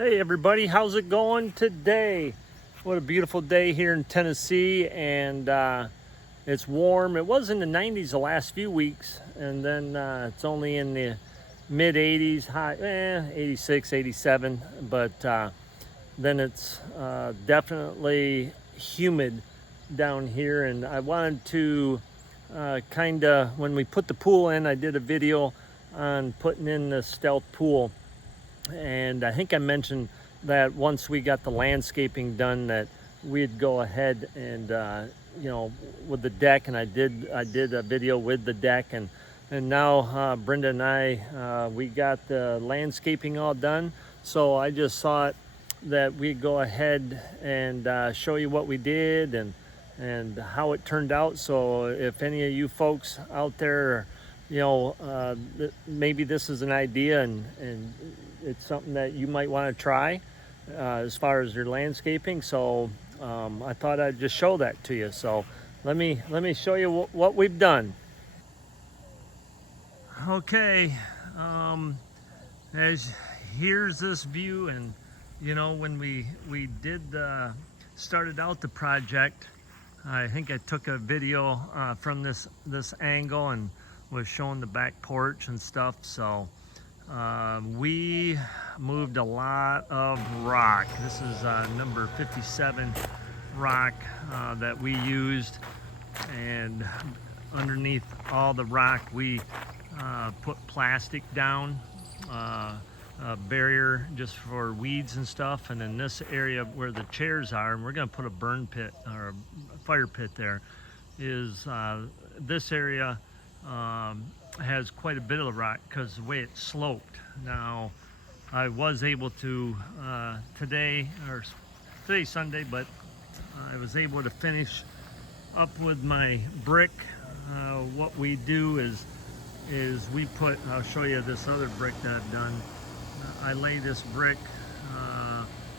Hey everybody, how's it going today? What a beautiful day here in Tennessee, and it's warm. It was in the 90s the last few weeks, and then it's only in the mid 80s, high 86, 87, but then it's definitely humid down here. And I wanted to kind of, when we put the pool in, I did a video on putting in the stealth pool, and I think I mentioned that once we got the landscaping done, that we'd go ahead and with the deck, and I did a video with the deck, and now Brenda and I we got the landscaping all done. So I just thought that we'd go ahead and show you what we did and how it turned out. So if any of you folks out there, maybe this is an idea and it's something that you might want to try as far as your landscaping. So I thought I'd just show that to you. So let me show you what we've done. Okay, as here's this view, and when we did started out the project, I think I took a video from this angle and was showing the back porch and stuff. So we moved a lot of rock. This is number 57 rock that we used, and underneath all the rock we put plastic down, a barrier just for weeds and stuff. And in this area where the chairs are, and we're going to put a burn pit or a fire pit there, is this area has quite a bit of the rock because the way it's sloped. Now I was able to today's Sunday, but I was able to finish up with my brick. What we do is we put, I'll show you this other brick that I've done. I lay this brick,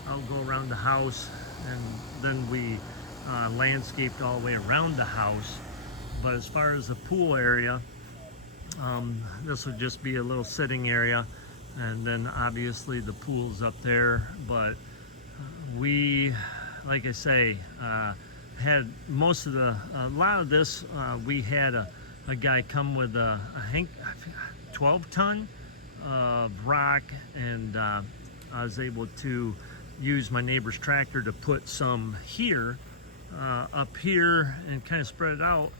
I'll go around the house, and then we landscaped all the way around the house. But as far as the pool area, this would just be a little sitting area, and then obviously the pool's up there. But we, like I say, had most of a lot of this. We had a guy come with I think 12 ton of rock, and I was able to use my neighbor's tractor to put some here, up here, and kind of spread it out.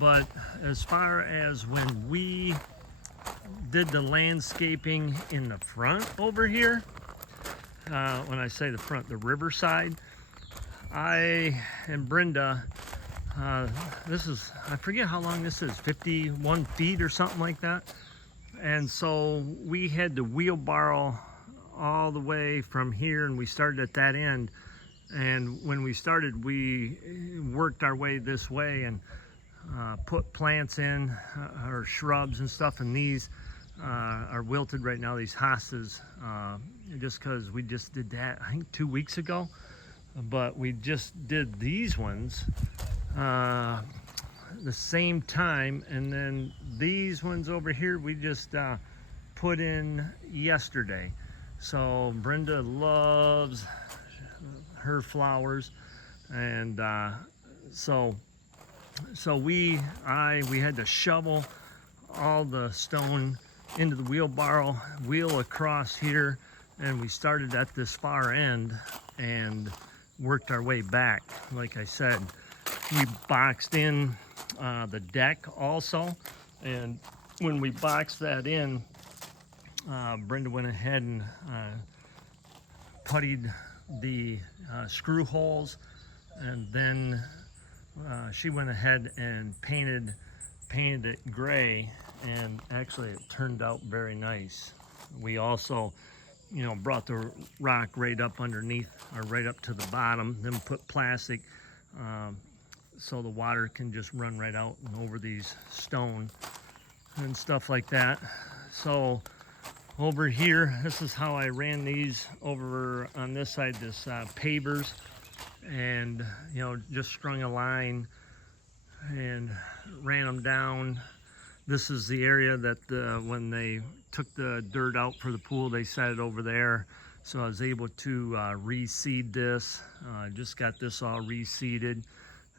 But as far as when we did the landscaping in the front over here, when I say the front, the riverside, I and Brenda, this is, I forget how long this is, 51 feet or something like that. And so we had to wheelbarrow all the way from here, and we started at that end. And when we started, we worked our way this way and put plants in, or shrubs and stuff, and these are wilted right now, these hostas, just because we just did that, I think 2 weeks ago. But we just did these ones the same time, and then these ones over here we just put in yesterday. So Brenda loves her flowers, and so we had to shovel all the stone into the wheelbarrow, wheel across here, and we started at this far end and worked our way back. Like I said, we boxed in the deck also, and when we boxed that in, Brenda went ahead and puttied the screw holes, and then she went ahead and painted it gray, and actually it turned out very nice. We also brought the rock right up underneath, or right up to the bottom, then put plastic so the water can just run right out and over these stone and stuff like that. So over here, this is how I ran these over on this side, this pavers, and just strung a line and ran them down. This is the area that when they took the dirt out for the pool, they set it over there. So I was able to reseed this. Just got this all reseeded.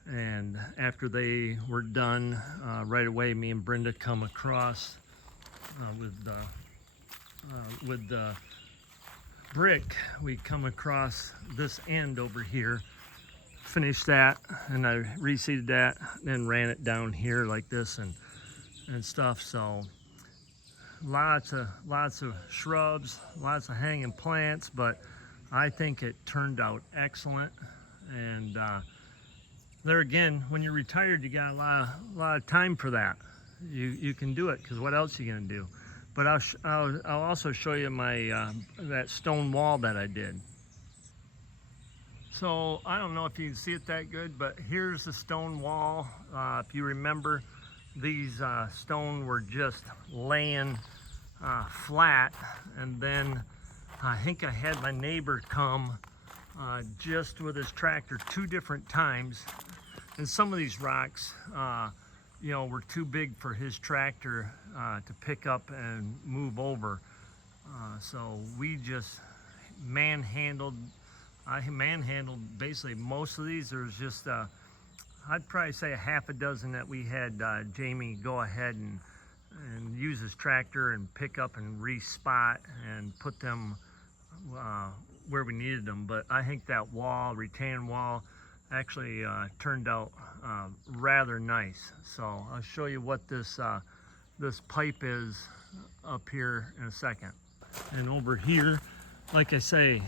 And after they were done, right away, me and Brenda come across with the brick. We come across this end over here, finished that, and I reseeded that, then ran it down here like this and stuff. So lots of shrubs, lots of hanging plants, but I think it turned out excellent. And there again, when you're retired, you got a lot of time for that. You can do it, because what else are you gonna do? But I'll also show you my that stone wall that I did. So I don't know if you can see it that good, but here's the stone wall. If you remember, these stone were just laying flat, and then I think I had my neighbor come just with his tractor 2 different times. And some of these rocks, you know, were too big for his tractor to pick up and move over. So we just manhandled. I manhandled basically most of these. There's just, I'd probably say a half a dozen that we had Jamie go ahead and use his tractor and pick up and re-spot and put them where we needed them. But I think that wall, retaining wall, actually turned out rather nice. So I'll show you what this this pipe is up here in a second. And over here, like I say,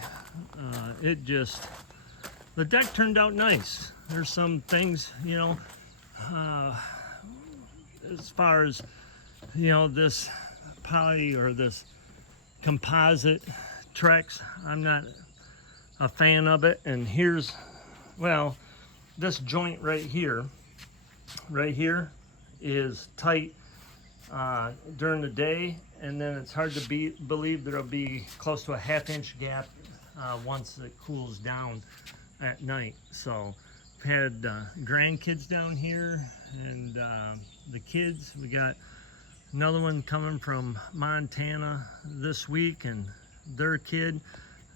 the deck turned out nice. There's some things, you know, as far as, you know, this poly or this composite Trex, I'm not a fan of it. And here's, well, this joint right here is tight during the day, and then it's hard to believe there'll be close to a ½ inch gap once it cools down at night. So I've had grandkids down here, and the kids, we got another one coming from Montana this week and their kid.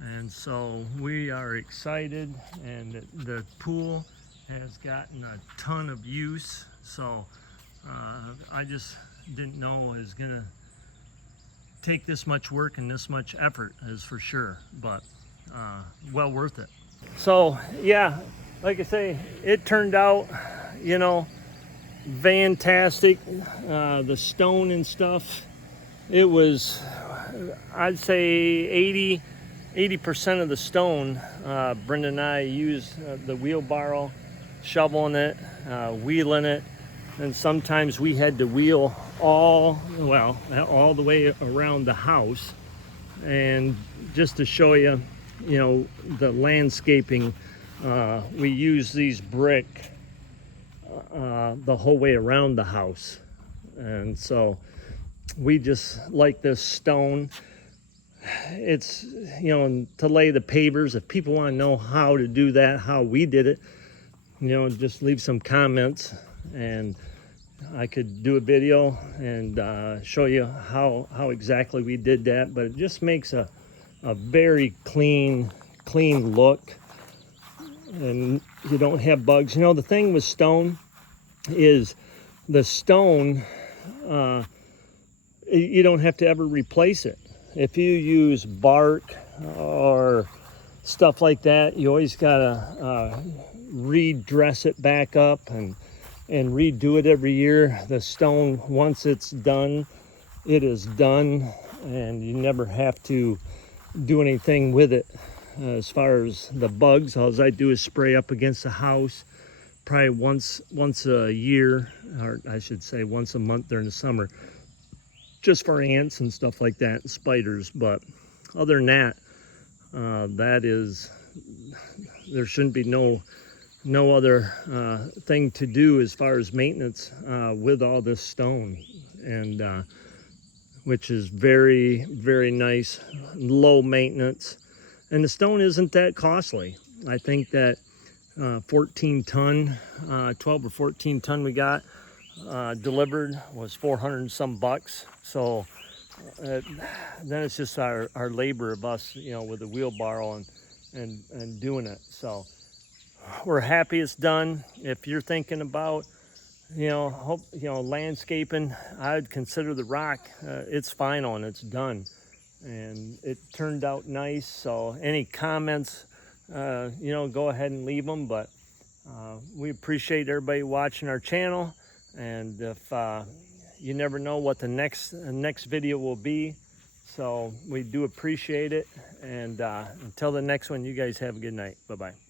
And so we are excited, and the pool has gotten a ton of use. So I just didn't know it was gonna take this much work and this much effort, is for sure, but well worth it. So yeah, like I say, it turned out, you know, fantastic. The stone and stuff, it was, I'd say 80% of the stone, Brenda and I used the wheelbarrow, shoveling it, wheeling it, and sometimes we had to wheel all the way around the house. And just to show you, you know, the landscaping, we use these brick the whole way around the house. And so we just like this stone. It's, you know, to lay the pavers. If people want to know how to do that, how we did it, you know, just leave some comments, and I could do a video and show you how exactly we did that. But it just makes a very clean look, and you don't have bugs. You know, the thing with stone is the stone, you don't have to ever replace it. If you use bark or stuff like that, you always gotta redress it back up and redo it every year. The stone, once it's done, it is done, and you never have to do anything with it. As far as the bugs, all I do is spray up against the house, probably once a year, or I should say once a month during the summer, just for ants and stuff like that, and spiders. But other than that, there shouldn't be no other thing to do as far as maintenance with all this stone, and which is very, very nice, low maintenance. And the stone isn't that costly. I think that 14 ton, 12 or 14 ton we got delivered was $400 and some bucks. So then it's just our labor of us, you know, with the wheelbarrow and doing it. So we're happy it's done. If you're thinking about, you know, landscaping, I'd consider the rock. It's final and it's done, and it turned out nice. So any comments, you know, go ahead and leave them. But we appreciate everybody watching our channel, and if you never know what the next video will be, so we do appreciate it. And until the next one, you guys have a good night. Bye bye.